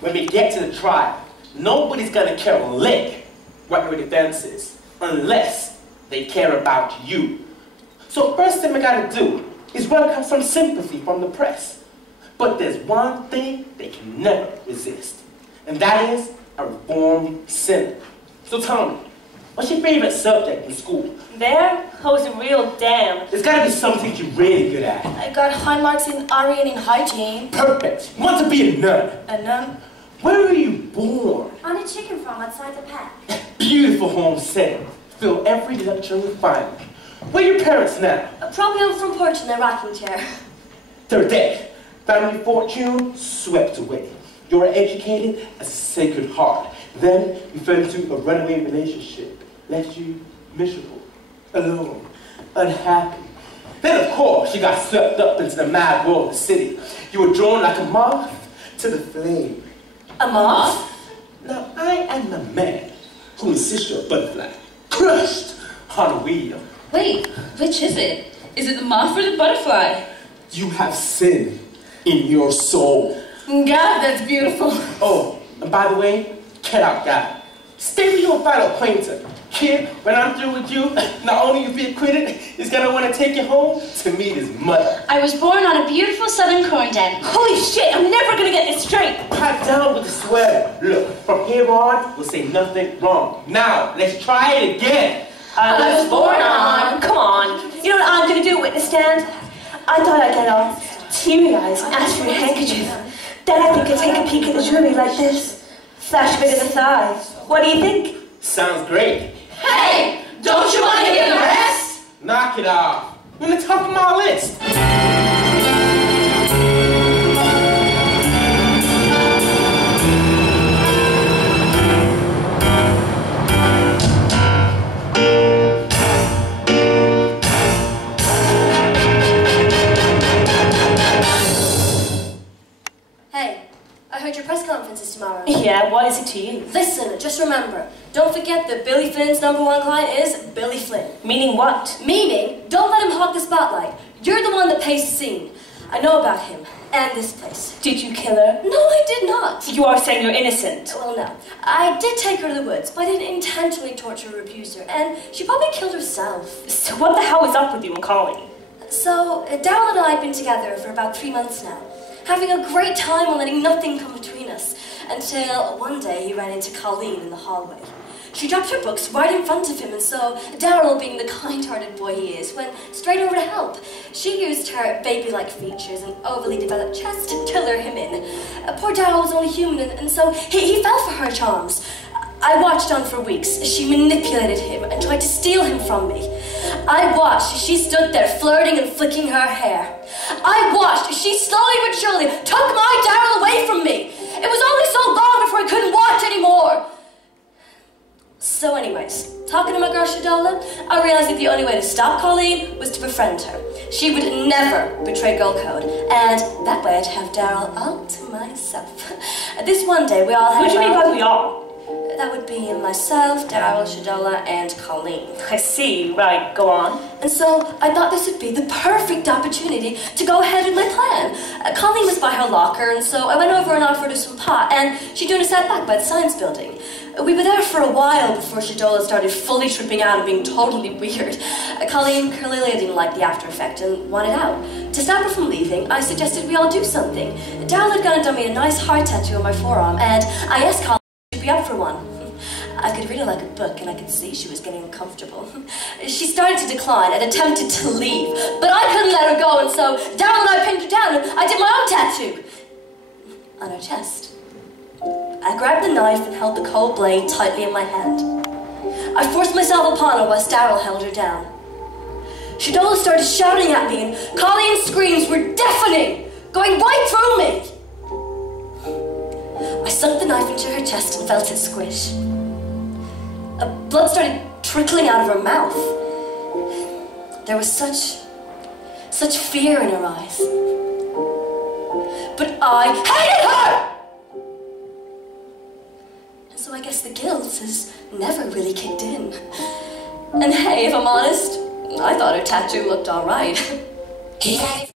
when we get to the trial, nobody's gonna care a lick what your defense is, unless they care about you. So first thing we gotta do is welcome some sympathy from the press. But there's one thing they can never resist, and that is a reformed sinner. So tell me, what's your favorite subject in school? There? I was a real damn. There's gotta be something you're really good at. I got high marks in Aryan and hygiene. Perfect. You want to be a nun. A nun? Where were you born? On a chicken farm outside the pack. Beautiful home setting. Fill every luxury refinement. Where are your parents now? Probably on front porch in their rocking chair. They're dead. Family fortune swept away. You were educated as a sacred heart. Then you fell into a runaway relationship. Left you miserable, alone, unhappy. Then of course you got swept up into the mad world of the city. You were drawn like a moth to the flame. A moth? Now I am the man who insists you're a butterfly, crushed on a wheel. Wait, which is it? Is it the moth or the butterfly? You have sin in your soul. God, that's beautiful. Oh, and by the way, get out, guy. Stay with your final acquaintance. Kid, when I'm through with you, not only you be acquitted, he's gonna want to take you home to meet his mother. I was born on a beautiful southern corn den. Holy shit, I'm never gonna get this straight. Pipe down with the sweater. Look, from here on, we'll say nothing wrong. Now, let's try it again. I was born on. Come on. You know what I'm gonna do, witness stand? I thought I'd get all teary eyes and ask for your handkerchief. Then I think I'd take a peek at the jury like this. Flash a bit of the thigh. What do you think? Sounds great. Hey, don't you want to get a rest? Knock it off. You're on the top of my list. Hey, I heard your press conference is tomorrow. Yeah, what is it to you? Listen, just remember, don't forget that Billy Flynn's #1 client is Billy Flynn. Meaning what? Meaning, don't let him hog the spotlight. You're the one that pays the scene. I know about him, and this place. Did you kill her? No, I did not. You are saying you're innocent. Well, no. I did take her to the woods, but I didn't intentionally torture or abuse her, and she probably killed herself. So what the hell is up with you and Colleen? So, Daryl and I have been together for about 3 months now, having a great time and letting nothing come between us, until one day he ran into Colleen in the hallway. She dropped her books right in front of him, and so Daryl, being the kind-hearted boy he is, went straight over to help. She used her baby-like features and overly developed chest to lure him in. Poor Daryl was only human, and so he fell for her charms. I watched on for weeks as she manipulated him and tried to steal him from me. I watched as she stood there flirting and flicking her hair. I watched as she slowly but surely took my Daryl away from me. It was only so long before I couldn't watch anymore. So anyways, talking to my girl Shadola, I realized that the only way to stop Colleen was to befriend her. She would never betray girl code, and that way I'd have Daryl all to myself. This one day we all had What do you mean by we all? That would be myself, Daryl, Shadola, and Colleen. I see, right, go on. And so I thought this would be the perfect opportunity to go ahead with my plan. Colleen was by her locker, and so I went over and offered her some pot, and she'd doing a sat back by the science building. We were there for a while before Shadola started fully tripping out and being totally weird. Colleen clearly didn't like the after effect and wanted out. To stop her from leaving, I suggested we all do something. Daryl had gone and done me a nice heart tattoo on my forearm, and I asked Colleen if she'd be up for one. I could read her like a book, and I could see she was getting uncomfortable. She started to decline and attempted to leave, but I couldn't let her go, and so Daryl and I pinned her down, and I did my own tattoo on her chest. I grabbed the knife and held the cold blade tightly in my hand. I forced myself upon her whilst Daryl held her down. Shadola started shouting at me, and Colleen's screams were deafening, going right through me. I sunk the knife into her chest and felt it squish. Blood started trickling out of her mouth. There was such fear in her eyes. But I hated her! And so I guess the guilt has never really kicked in. And hey, if I'm honest, I thought her tattoo looked all right.